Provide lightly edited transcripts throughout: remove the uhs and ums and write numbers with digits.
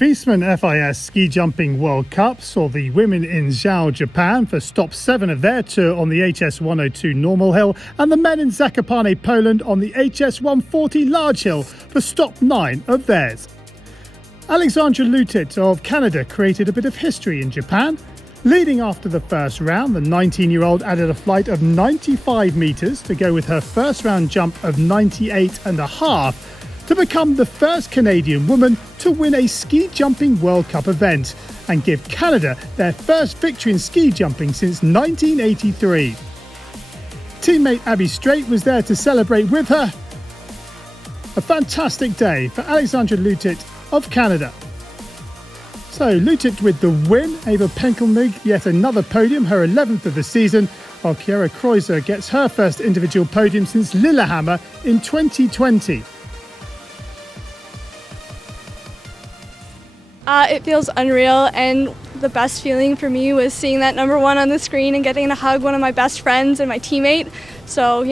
Wiesmann FIS Ski Jumping World Cup saw the women in Zhao, Japan for stop 7 of their tour on the HS 102 normal hill, and the men in Zakopane, Poland on the HS 140 large hill for stop 9 of theirs. Alexandra Loutitt of Canada created a bit of history in Japan. Leading after the first round, the 19-year-old added a flight of 95 metres to go with her first round jump of 98.5 to become the first Canadian woman to win a ski jumping World Cup event and give Canada their first victory in ski jumping since 1983. Teammate Abby Strait was there to celebrate with her. A fantastic day for Alexandra Loutitt of Canada. So Loutitt with the win, Eva Pinkelnig yet another podium, her 11th of the season, while Chiara Kreuzer gets her first individual podium since Lillehammer in 2020. It feels unreal, and the best feeling for me was seeing that number one on the screen and getting to hug one of my best friends and my teammate. So,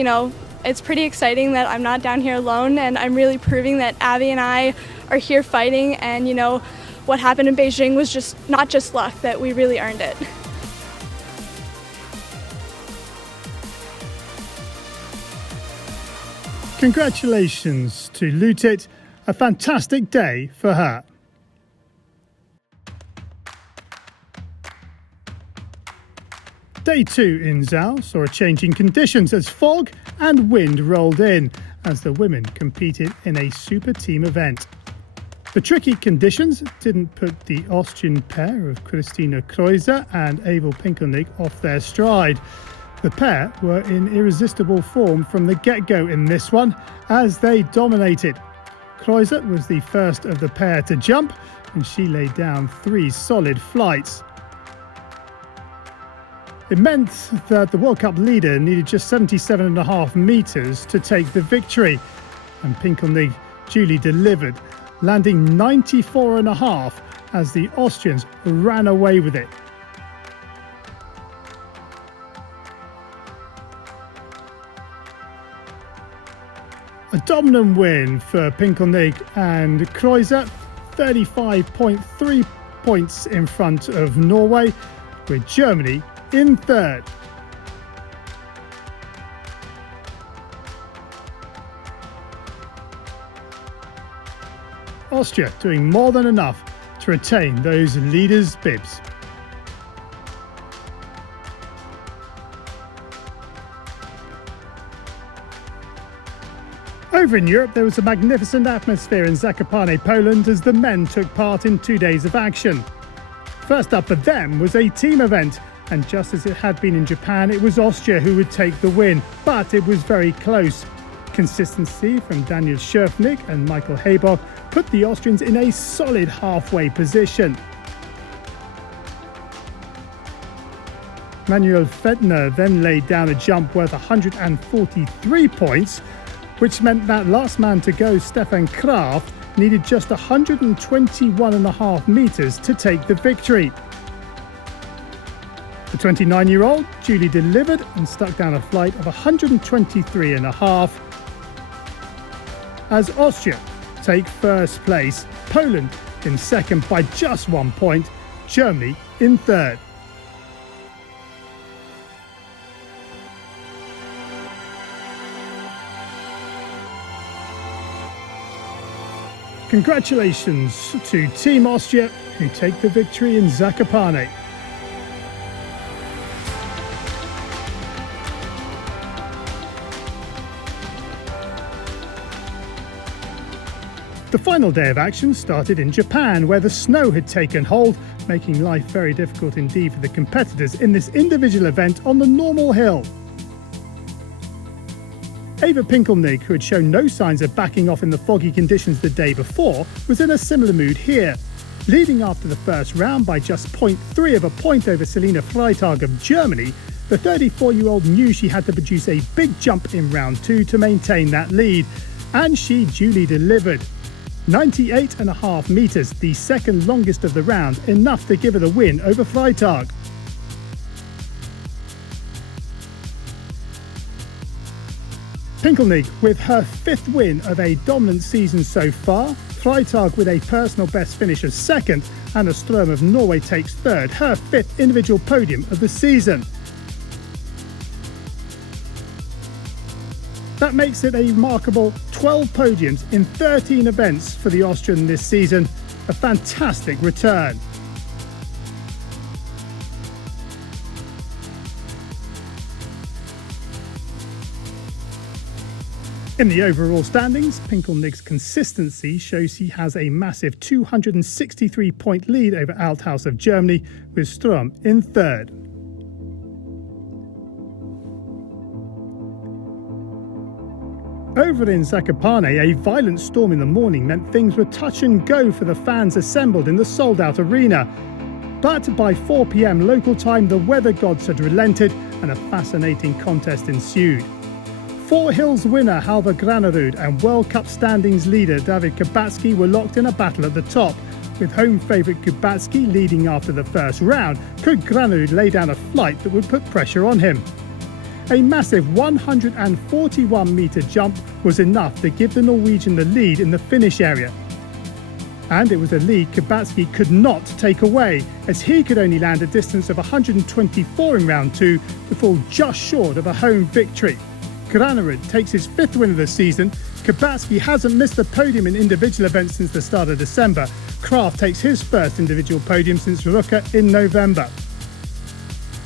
it's pretty exciting that I'm not down here alone, and I'm really proving that Abby and I are here fighting, and what happened in Beijing was just not just luck, that we really earned it. Congratulations to Loutitt, a fantastic day for her. Day 2 in Zhao saw a change in conditions as fog and wind rolled in as the women competed in a super team event. The tricky conditions didn't put the Austrian pair of Christina Kreuzer and Eva Pinkelnig off their stride. The pair were in irresistible form from the get-go in this one as they dominated. Kreuzer was the first of the pair to jump, and she laid down 3 solid flights. It meant that the World Cup leader needed just 77.5 metres to take the victory, and Pinkelnig duly delivered, landing 94.5 as the Austrians ran away with it. A dominant win for Pinkelnig and Kreuzer, 35.3 points in front of Norway, with Germany in third. Austria doing more than enough to retain those leaders' bibs. Over in Europe, there was a magnificent atmosphere in Zakopane, Poland, as the men took part in 2 days of action. First up for them was a team event, and just as it had been in Japan, it was Austria who would take the win, but it was very close. Consistency from Daniel Schöfnick and Michael Haybock put the Austrians in a solid halfway position. Manuel Fettner then laid down a jump worth 143 points, which meant that last man to go, Stefan Kraft, needed just 121.5 metres to take the victory. The 29-year-old duly delivered and stuck down a flight of 123.5 as Austria take first place, Poland in second by just 1 point, Germany in third. Congratulations to Team Austria, who take the victory in Zakopane. The final day of action started in Japan, where the snow had taken hold, making life very difficult indeed for the competitors in this individual event on the normal hill. Eva Pinkelnig, who had shown no signs of backing off in the foggy conditions the day before, was in a similar mood here. Leading after the first round by just 0.3 of a point over Selina Freitag of Germany, the 34-year-old knew she had to produce a big jump in round 2 to maintain that lead, and she duly delivered. 98.5 metres, the second longest of the round, enough to give her the win over Freitag. Pinkelnig with her 5th win of a dominant season so far, Freitag with a personal best finish of second, and Strøm of Norway takes third, her fifth individual podium of the season. That makes it a remarkable 12 podiums in 13 events for the Austrian this season, a fantastic return. In the overall standings, Pinkelnig's consistency shows he has a massive 263-point lead over Althaus of Germany, with Strøm in third. Over in Zakopane, a violent storm in the morning meant things were touch and go for the fans assembled in the sold-out arena. But by 4 p.m. local time, the weather gods had relented and a fascinating contest ensued. Four Hills winner Halvor Granerud and World Cup standings leader David Kubacki were locked in a battle at the top. With home favourite Kubacki leading after the first round, could Granerud lay down a flight that would put pressure on him? A massive 141-metre jump was enough to give the Norwegian the lead in the finish area. And it was a lead Kubacki could not take away, as he could only land a distance of 124 in round 2 to fall just short of a home victory. Granerud takes his fifth win of the season. Kubacki hasn't missed a podium in individual events since the start of December. Kraft takes his first individual podium since Loutitt in November.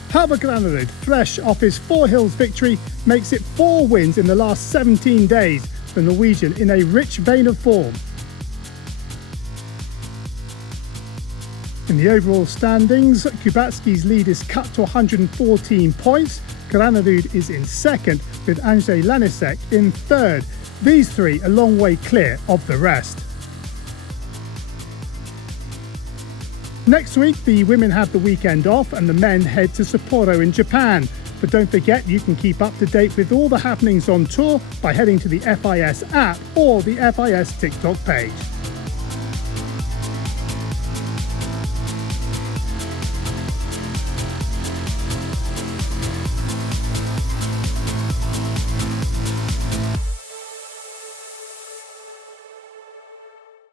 Halvor Granerud, fresh off his Four Hills victory, makes it 4 wins in the last 17 days, the Norwegian in a rich vein of form. In the overall standings, Kubacki's lead is cut to 114 points. Granerud is in second, with Andrzej Lanisek in third. These three a long way clear of the rest. Next week, the women have the weekend off and the men head to Sapporo in Japan. But don't forget, you can keep up to date with all the happenings on tour by heading to the FIS app or the FIS TikTok page.